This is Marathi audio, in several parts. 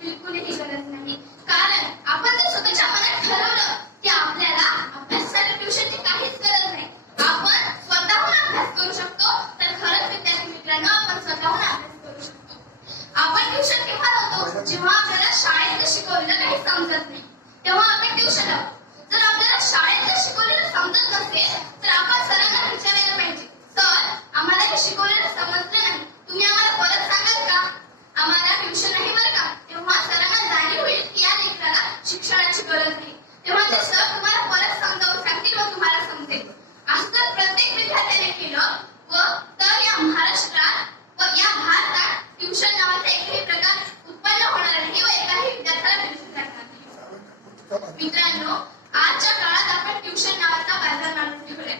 बिलकुलही गरज नाही. कारण आपण जर स्वतःच्या मनात ठरवलं की आपल्याला अभ्यासासाठी ट्युशनची काहीच गरज नाही, आपण स्वतःहून अभ्यास करू शकतो, तर खरंच विद्यार्थी मित्रांनो आपण स्वतःहून अभ्यास करू शकतो. आपण ट्युशन केव्हा लावतो? जेव्हा आपल्याला शाळेत शिकवलेलं काही समजत नाही तेव्हा आपण ट्युशन लावतो. जर आपल्याला शाळेत शिकवलेलं समजत नसेल तर आपण सरांना विचारायला पाहिजे, सर आम्हाला हे शिकवलेलं समजलं नाही, तुम्ही आम्हाला परत सांगाल का? आम्हाला ट्युशन नाही बरं का. तेव्हा सरांना जाणीव होईल की या लेकराला शिक्षणाची गरज नाही. तेव्हा ते सर तुम्हाला परत समजावून सांगतील व तुम्हाला समजेल. असं तर प्रत्येक विद्यार्थ्याने केलं व तर या महाराष्ट्रात व या भारतात ट्युशन नावाचा एकही प्रकार उत्पन्न होणार नाही व एकाही विद्यार्थ्याला ट्युशन लागणार नाही. मित्रांनो, आजच्या काळात आपण ट्युशन नावाचा बाजार मांडून ठेवलाय.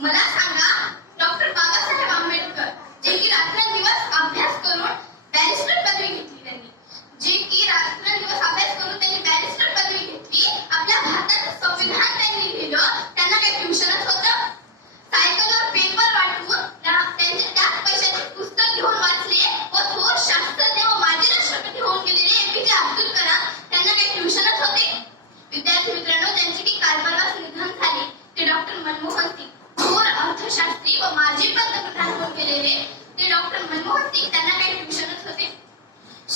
मला सांगा, डॉक्टर बाबासाहेब आंबेडकर जे की रात्रंदिवस अभ्यास करून बॅरिस्टर पदवी घेतली, त्यांनी जे की रात्रंदिवस अभ्यास करून त्यांनी बॅरिस्टर पदवी घेतली, आपल्या भारताचं संविधान त्यांनी लिहिलं, त्यांना काही ट्युशनच होतं? सायकलवर पेपर वाटून त्यांचे त्याच पैशाचे पुस्तक घेऊन वाचले व थोर शास्त्रज्ञ व माजी राष्ट्रपती होऊन गेलेले एपीजे अब्दुल कलाम, त्यांना काही ट्युशनच होते? विद्यार्थी मित्रांनो, त्यांची की काल परवाच निधन झाले ते डॉक्टर मनमोहन सिंग, थोर अर्थशास्त्री व माजी पंतप्रधान होऊन गेलेले ते डॉक्टर मनमोहन सिंग, त्यांना काही ट्युशनच होते?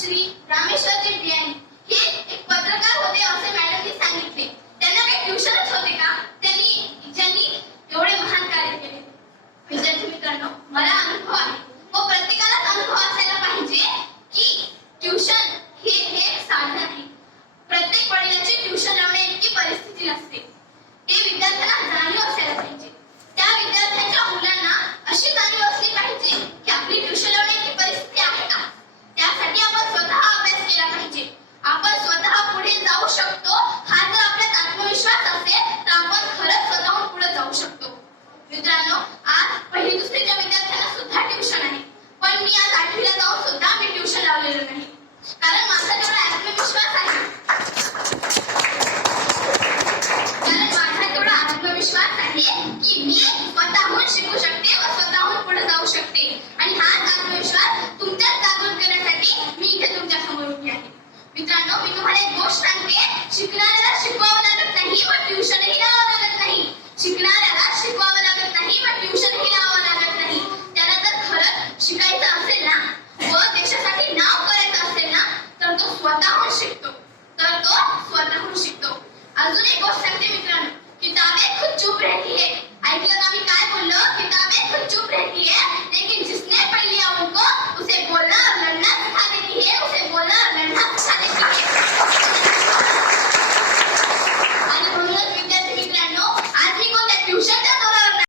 श्री रामेश्वरजी बियाणी हे एक पत्रकार होते असे मॅडमनी सांगितले, त्यांना काही ट्युशनच होते का? ज्यांनी एवढे महान कार्य केले. विद्यार्थी मित्रांनो, मला अनुभव आहे व प्रत्येकालाच अनुभव असायला पाहिजे की ट्युशन हे एक साधन आहे. प्रत्येक वडिलांची ट्युशन लावण्या इतकी परिस्थिती नसते. ते विद्यार्थ्यांना जाणीव असायला पाहिजे. त्या विद्यार्थ्यांच्या मुलांना अशी जाणीव असली पाहिजे की आपली ट्युशन लावण्याची परिस्थिती आहे का? त्यासाठी आपण स्वतः अभ्यास केला पाहिजे. आपण स्वतः पुढे जाऊ शकतो हा जर आपल्यात आत्मविश्वास असेल तर आपण खरंच स्वतःहून पुढे जाऊ शकतो. मित्रांनो, आज पहिली दुसरीच्या विद्यार्थ्यांना सुद्धा ट्युशन आहे, पण मी आज 8वीला जाऊन सुद्धा मी ट्युशन लावलेलं नाही, कारण माझा तेवढा आत्मविश्वास आहे. की मी स्वतःहून शिकू शकते व स्वतःहून पुढे जाऊ शकते आणि हाच आत्मविश्वास